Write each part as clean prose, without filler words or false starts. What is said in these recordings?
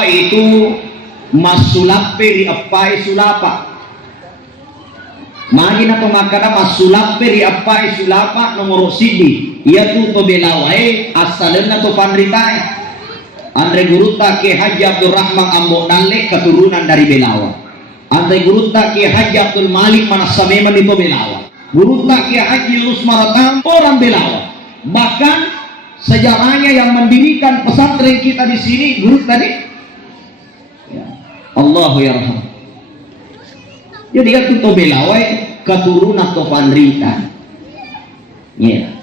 belawa itu masulape ri appai sulapa. Magina to makana masulape ri appai sulapa nomor sidi. Ia tu to belawai asalna to panritai. Andre guruta ke Haji Abdurrahman Ambo Dalle keturunan dari Belawa. Andre guruta ke Haji Abdul Malik Manasameman itu Belawa. Guruta ke Haji Lus Maratam orang Belawa. Bahkan sejarahnya yang mendirikan pesantren kita di sini guru tadi. Ya. Allahu yarham. Jadi itu to Belawai keturunan to panritai. Ya.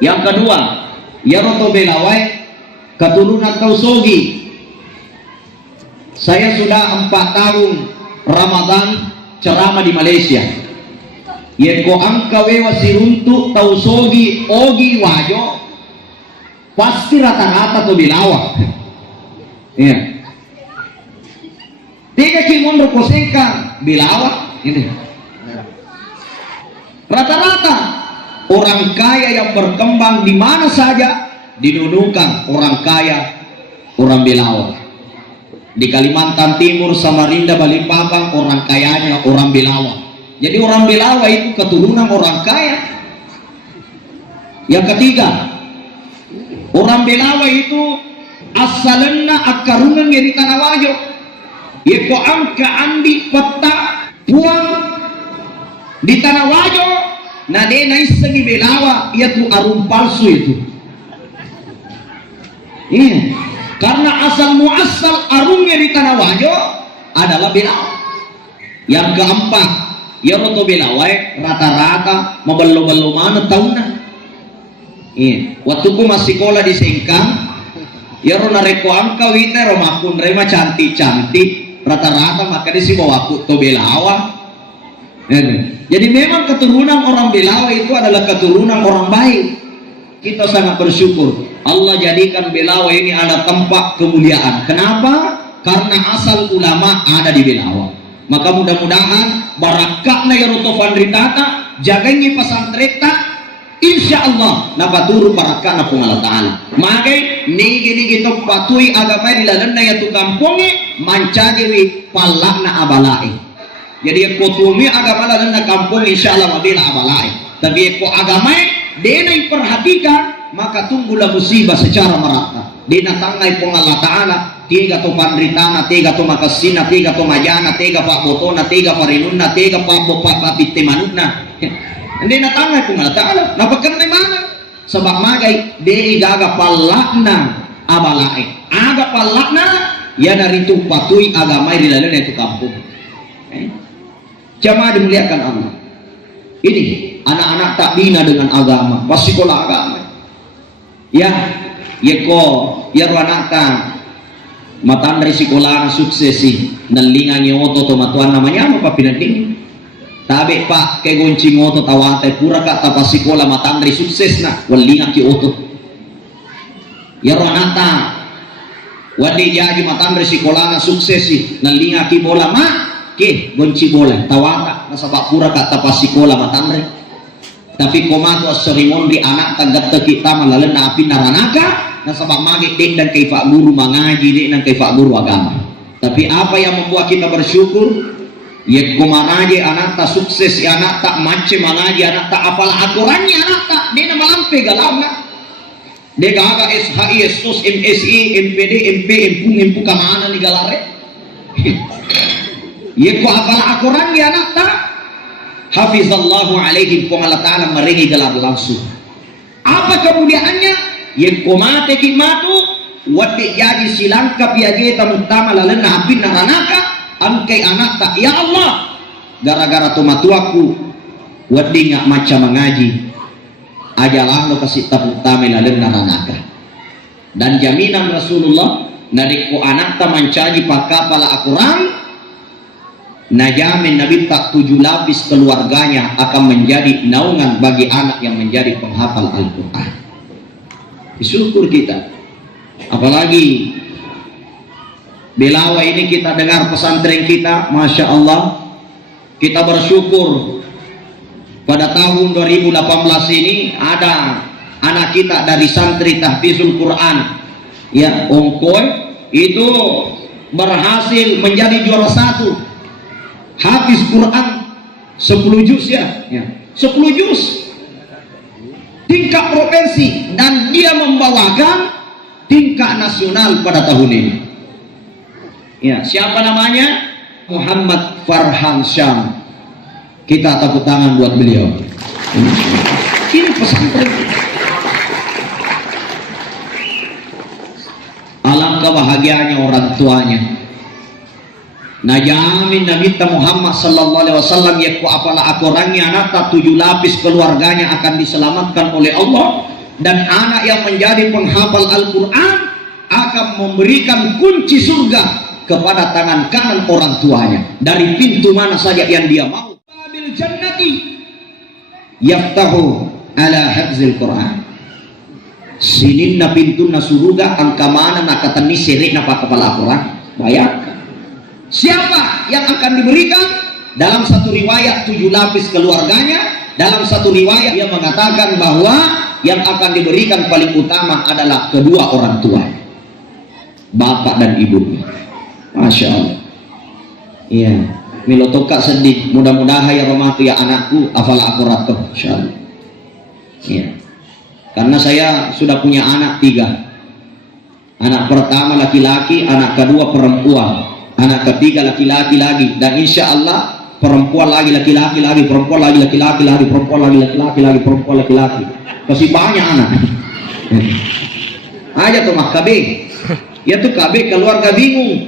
Yang kedua, ya to Belawai keturunan Tausogi. Saya sudah 4 tahun Ramadan ceramah di Malaysia. Yeko angkawe wasiruntu Tausogi ogi wajo pasti rata-rata to Belawa. Ya. Tiga kimun rokosengka Belawa ini. Rata-rata orang kaya yang berkembang di mana saja didudukan orang kaya orang Belawa. Di Kalimantan Timur, Samarinda, Balikpapan orang kayanya orang Belawa. Jadi orang Belawa itu keturunan orang kaya. Yang ketiga, orang Belawa itu asalnya akarungan dari tanah wajo. Yeko angka andi peta puang di tanah wajo. Nah dia naik segi Belawa, ia tuh arum palsu itu. Iya, karena asal muasal arumnya di tanah wajo adalah Belawa. Yang keempat, ya roto Belawa rata-rata membelu-belu mana tahunan. Iya, waktu ku masih sekolah di Sengkang, ya rona reko angka wite romakun rema cantik-cantik rata-rata maka di si bawa ku to Belawa. Jadi memang keturunan orang Belawa itu adalah keturunan orang baik. Kita sangat bersyukur Allah jadikan Belawa ini ada tempat kemuliaan. Kenapa? Karena asal ulama ada di Belawa. Maka mudah-mudahan barakatna ya roto fandritata jagangi pesantren insya Allah nabaturu barakatna pung Allah Ta'ala. Maka nigi kita patui agama di lalanda ya tu kampungi mancajewi palakna abalai. Jadi kotumi agama lalanda kampung insya Allah mabila abalai. Tapi ko agama dena perhatikan maka tunggulah musibah secara merata. Dena tangai pung Allah Ta'ala tiga to pandritana, tiga to makasina, tiga to majana, tiga pak botona, tiga parinuna, tiga pak bopak bitemanuna. Dena tangai pung Allah Ta'ala. Napa kena mana? Sebab magai dei gaga palakna abalai. Aga palakna ya dari tu patui agama di dalam itu kampung. Jamaah dimuliakan Allah. Ini anak-anak tak bina dengan agama, pasti sekolah agama. Ya, yeko, ya ruanata, matan dari sekolah suksesi, nalingan nyoto to matuan namanya apa pinading. Tabe pak ke gonci ngoto tawate pura kata pas sekolah matan dari sukses na, walingan ki oto. Ya ruanata, wadi jadi matan dari sekolah suksesi, nalingan ki bola ma. Ke gonci bola tawata nasabak pura kata pasikola matandre tapi komato serimondri anak tanggap kita malalen api naranaka nasabak magi dek dan kaifa guru mengaji dek dan kaifa guru agama. Tapi apa yang membuat kita bersyukur ya komanaje anak tak sukses ya anak tak macem mengaji anak tak apalah aturannya anak tak dia malampe galauna dek aga SHI SOS MSI MPD MP empu kamana ni galare. Ya ko apalah Al-Quran ya anak tak hafizallahu alaihim pun Allah Ta'ala meringi gelar langsung. Apa kemuliaannya? Ya ko mate kimatu wati jadi silangkap ya kita mutama lalena abin naranaka angkai anak tak ya Allah gara-gara tomatuaku wati ngak macam mengaji ajalah lo kasih tabutame lalena naranaka dan jaminan Rasulullah nariko anak tak mencaji pakapala Al-Quran. Najamin Nabi tak 7 lapis keluarganya akan menjadi naungan bagi anak yang menjadi penghafal Al-Quran. Syukur kita. Apalagi Belawa ini kita dengar pesantren kita, Masya Allah. Kita bersyukur pada tahun 2018 ini ada anak kita dari santri tahfizul Quran. Ya, Ongkoy itu berhasil menjadi juara 1, hafiz Quran 10 juz ya, 10 juz tingkat provinsi, dan dia membawakan tingkat nasional pada tahun ini. Ya, siapa namanya? Muhammad Farhan Syam. Kita tepuk tangan buat beliau. Ini pesantren. Alangkah bahagianya orang tuanya. Najamin Nabi Muhammad sallallahu alaihi wasallam yaku apalah akorangnya anak 7 lapis keluarganya akan diselamatkan oleh Allah, dan anak yang menjadi penghafal Al-Quran akan memberikan kunci surga kepada tangan kanan orang tuanya dari pintu mana saja yang dia mau. Bil jannati yaftahu ala hafzil Quran. Sininna pintu surga angka mana nak kata ni serik napa kepala Quran. Bayangkan. Siapa yang akan diberikan? Dalam satu riwayat 7 lapis keluarganya, dalam satu riwayat dia mengatakan bahwa yang akan diberikan paling utama adalah kedua orang tua, bapak dan ibunya. Masya Allah. Iya, milo toka sedih. Mudah-mudahan ya romatu ya anakku afal akurat tuh, insya Allah. Iya. Karena saya sudah punya anak 3. Anak pertama laki-laki, anak kedua perempuan, anak ketiga laki-laki lagi, dan insya Allah perempuan lagi laki-laki lagi, perempuan lagi laki-laki lagi, perempuan lagi laki-laki lagi, perempuan laki-laki. Masih banyak anak. Aja tuh mah KB. Ya tuh KB keluarga bingung.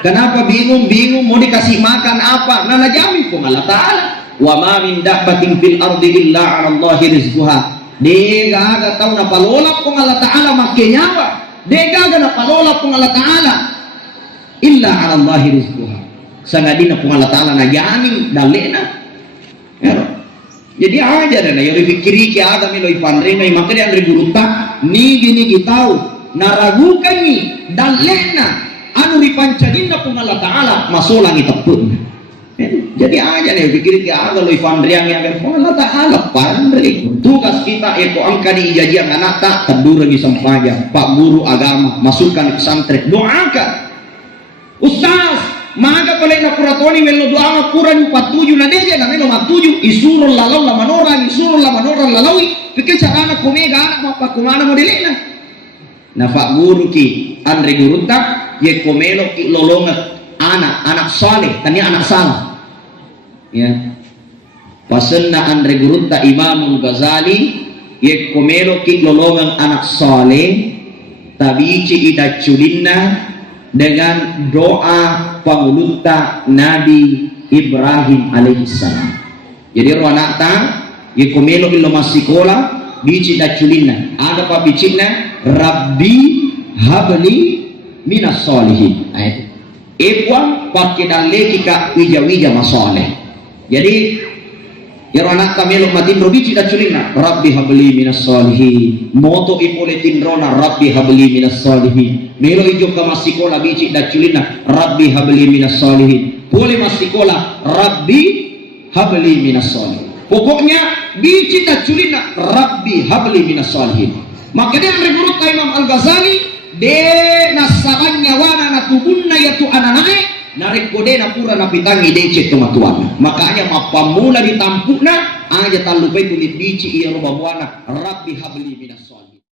Kenapa bingung? Bingung mau dikasih makan apa? Nana jamin pun Allah Ta'ala. Wa ma min dabbatin fil ardi illa 'ala Allahi rizquha. Dega aga tahu na palolap pun Allah Ta'ala make nyawa. Dega aga na palolap pun Allah Ta'ala. Illa 'ala Allahi rizquha. Sangadina pun Allah Ta'ala na jamin dalena. Ya. Jadi aja dan ya fikiri ki ada milo ipandrena makanya andre buruta ni gini kita naragukan ni dalena anu dipancadina pun Allah Ta'ala masulang itepun. Jadi aja nih pikir ke ada lo ifandriang yang pun Allah Ta'ala pandri tugas kita itu angka di ijajian anak tak tedur lagi sampaja Pak Guru agama masukkan ke pesantren doakan Ustaz maka paling nak kuratoni melo doa kurang 47 na dia na melo 47 isurul lalau la manora lalawi pikir cara anak komega anak apa kumana modelena na Pak Guru ki andre guru tak ye komelo ki lolonga anak saleh tanya anak salah ya pasenna andre guru tak Imamul Ghazali ye komelo ki lolongan anak saleh tabici ida culinna dengan doa pangulunta Nabi Ibrahim alaihissalam. Jadi anak ta ye komelo ilo masikola bici da culina ada pa bicina Rabbi habli minas solihin. Ayat ibuang pakai daleki ka wija masoleh. Jadi ya anak kamelo matin robici da culina Rabbi habli minas solihin. Moto ipole tindrona Rabbi habli minas solihin. Melo ijo ka masikola bici da culina Rabbi habli minas solihin. Boleh masikola Rabbi habli minas solihin. Pokoknya bici da culina Rabbi habli minas solihin. Makanya andre guru Imam Al-Ghazali de nasarannya wana natubunna yatu ananae narik kode na pura na pitangi dece tumatuan. Makanya mapamula ditampukna aja talupai kulit bici iya roba buana Rabbi habli minas